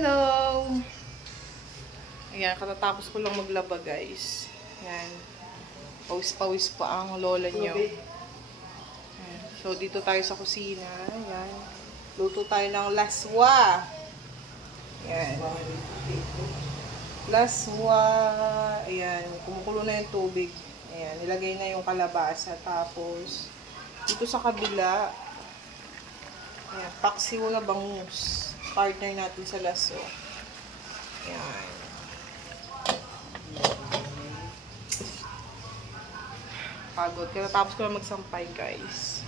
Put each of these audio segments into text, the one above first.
Hello! Ayan, katatapos ko lang maglaba, guys. Ayan. Pawis-pawis pa ang lola nyo. Ayan. So, dito tayo sa kusina. Ayan. Luto tayo ng laswa. Ayan. Laswa. Ayan. Kumukulo na yung tubig. Ayan. Nilagay na yung kalabasa. Tapos, dito sa kabila, ayan, paksiw na bangus. Partner natin sa laso. Ayan. Pagod. Katapos ko na magsampay, guys.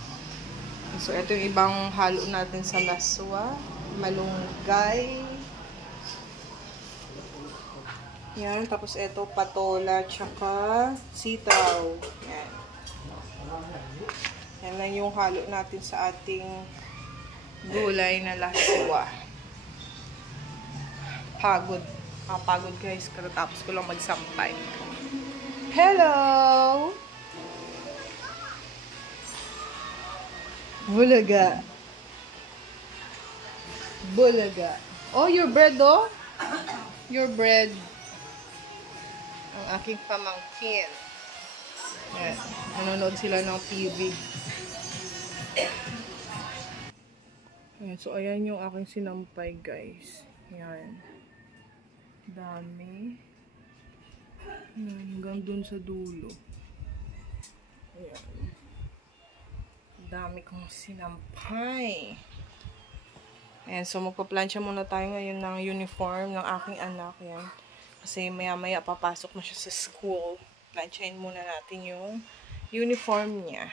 So, ito yung ibang halo natin sa laswa. Malunggay. Ayan. Tapos, ito patola, tsaka sitaw. Ayan. Yan lang yung halo natin sa ating gulay na laswa. Pagod. Pagod, guys. Katapos ko lang magsampay. Hello! Bulaga. Bulaga. Oh, your bread, oh? Your bread. Ang aking pamangkin. Yan. Nanonood sila ng TV. Ayan. So, ayan yung aking sinampay, guys. Ayan. Dami. Ayan. Hanggang dun sa dulo. Ayan. Dami kong sinampay. Ayan. So, magpa-plancha muna tayo ngayon ng uniform ng aking anak. Ayan. Kasi maya-maya papasok na siya sa school. Planchahin muna natin yung uniform niya.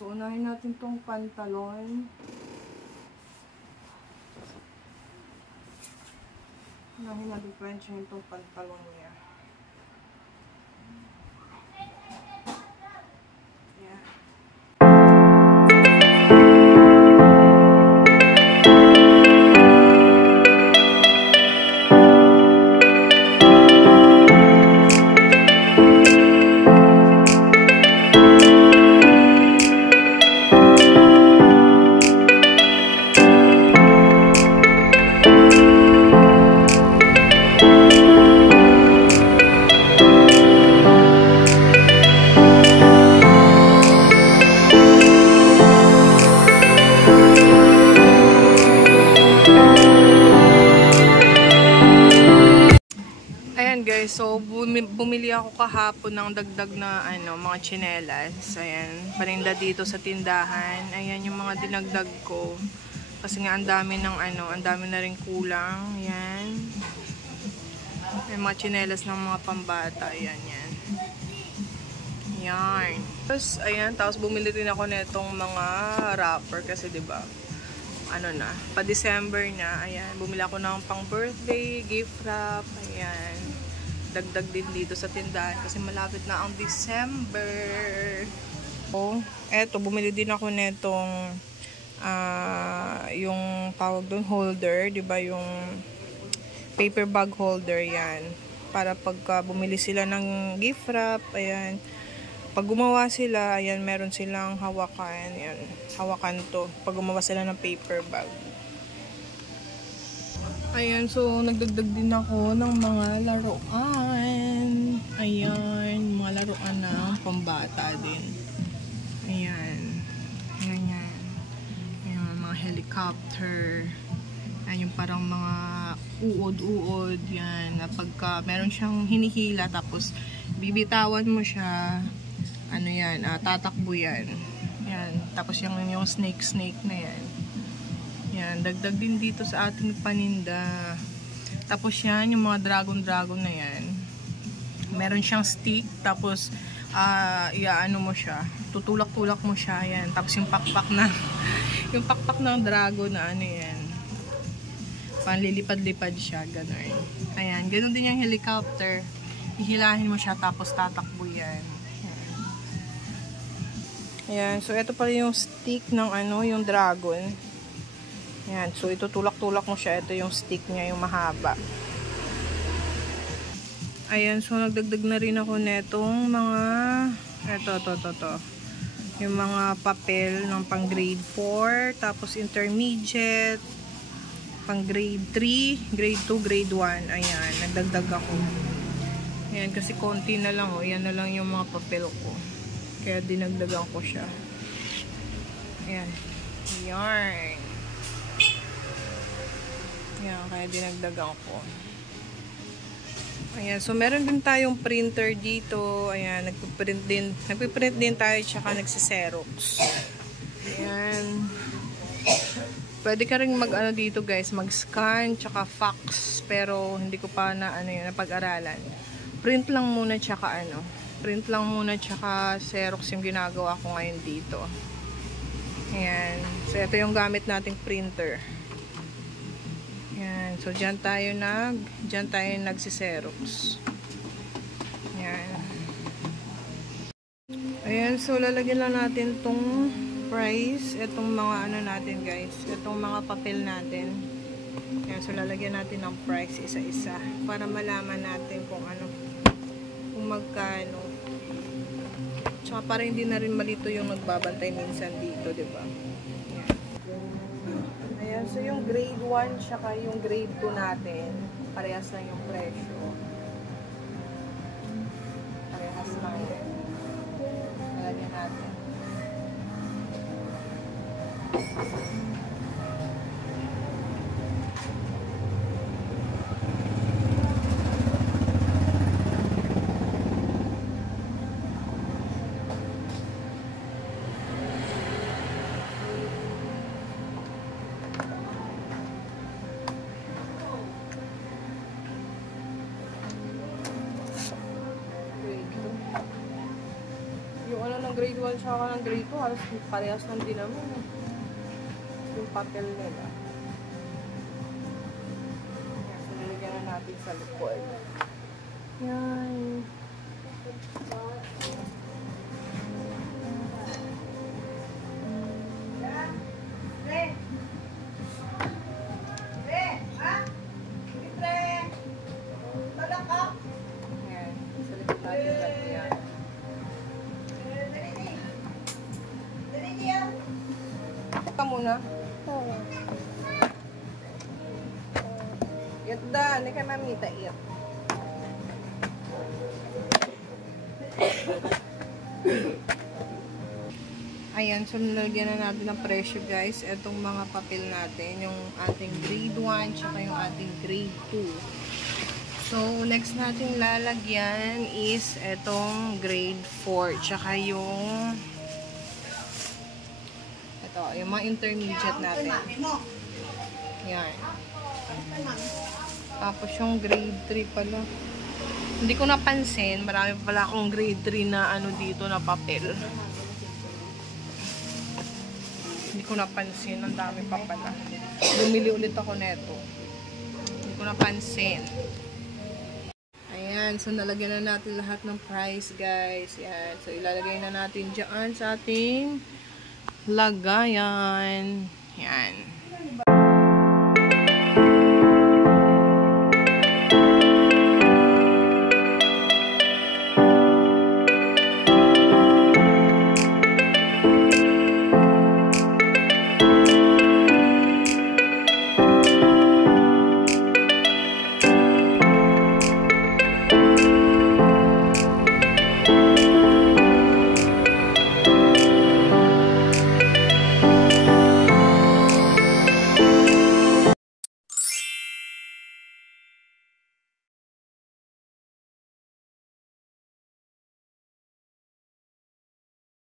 So, unahin natin tong pantalon. Unahin natin planchahin tong pantalon niya. Guys, so bumili ako kahapon ng dagdag na mga tsinelas. Ayan, paninda dito sa tindahan. Ayan yung mga dinagdag ko. Kasi nga ang dami ng ang dami na rin kulang. Ayan. Yung mga tsinelas ng mga pambata. Ayan, yan. Ayan. Tapos bumili din ako netong mga wrapper kasi 'di ba? Pa December na. Ayan, bumili ako ng pang birthday, gift wrap. Ayan. Dagdag din dito sa tindahan kasi malapit na ang December. Oh, eto bumili din ako netong yung tawag doon holder, 'di ba, yung paper bag holder 'yan. Para pagka bumili sila ng gift wrap, ayan. Pag gumawa sila, ayan, meron silang hawakan, ayan. Hawakan 'to pag gumawa sila ng paper bag. Ayan, so nagdagdag din ako ng mga laruan. Ayan, mga laruan na pambata din. Ayan. Ayan. Ayan, mga helicopter. Ayan, yung parang mga uod-uod. Yan, na pagka meron siyang hinihila, tapos bibitawan mo siya, yan, tatakbo yan. Ayan, tapos yung snake na yan. Yan, dagdag din dito sa ating paninda. Tapos yan, yung mga dragon na yan. Meron siyang stick, tapos iaano mo siya, tutulak-tulak mo siya, yan. Tapos yung pakpak yung pakpak ng dragon na yan. Panlilipad-lipad siya, gano'n. Ayan, gano'n din yung helicopter. Hihilahin mo siya, tapos tatakbo yan. Ayan, so ito pala yung stick ng yung dragon. Ayan, so itutulak-tulak mo siya. Ito yung stick niya, yung mahaba. Ayan, so nagdagdag na rin ako netong mga ito. Yung mga papel ng pang grade 4, tapos intermediate, pang grade 3, grade 2, grade 1. Ayan, nagdagdag ako. Ayan, kasi konti na lang, oh. Yan na lang yung mga papel ko. Kaya dinagdagan ko siya. Ayan. Yarn. Ayan, kaya dinagdagan ko. Ayan, so meron din tayong printer dito. Ayan, nagpiprint din tayo, tsaka nagsiserox. Ayan. Pwede ka rin mag-ano dito guys, mag-scan, tsaka fax. Pero hindi ko pa napag-aralan. Print lang muna, tsaka print lang muna, tsaka xerox yung ginagawa ko ngayon dito. Ayan. So, ito yung gamit nating printer. Ayan. So, dyan tayo nagsiserox. Ayan. Ayan. So, lalagyan lang natin tong price. Itong mga natin guys. Itong mga papel natin. Ayan. So, lalagyan natin ng price isa-isa. Para malaman natin kung magkano. Tsaka para hindi na rin malito yung nagbabantay minsan dito, diba? Ayan, so yung grade 1 tsaka yung grade 2 natin, parehas lang yung presyo. Parehas lang yun. Nalagyan natin. Ng grade 1 siya ng grade 2, halos parehas lang din naman yung papel nila. So, nilagyan na natin sa likod. Yan. Muna. Yat da, ni kay mamita yat. Ayan, so nilagyan na natin ng presyo guys. Itong mga papel natin, yung ating grade 1 tsaka yung ating grade 2. So, next natin lalagyan is itong grade 4 tsaka yung yung mga intermediate natin. Yan. Tapos yung grade 3 pala. Hindi ko napansin. Marami pala akong grade 3 na dito na papel. Hindi ko napansin. Ang dami pa pala. Bumili ulit ako neto. Hindi ko napansin. Ayan. So, nalagyan na natin lahat ng price, guys. Yan. So, ilalagay na natin dyan sa ating lagayan. Yan.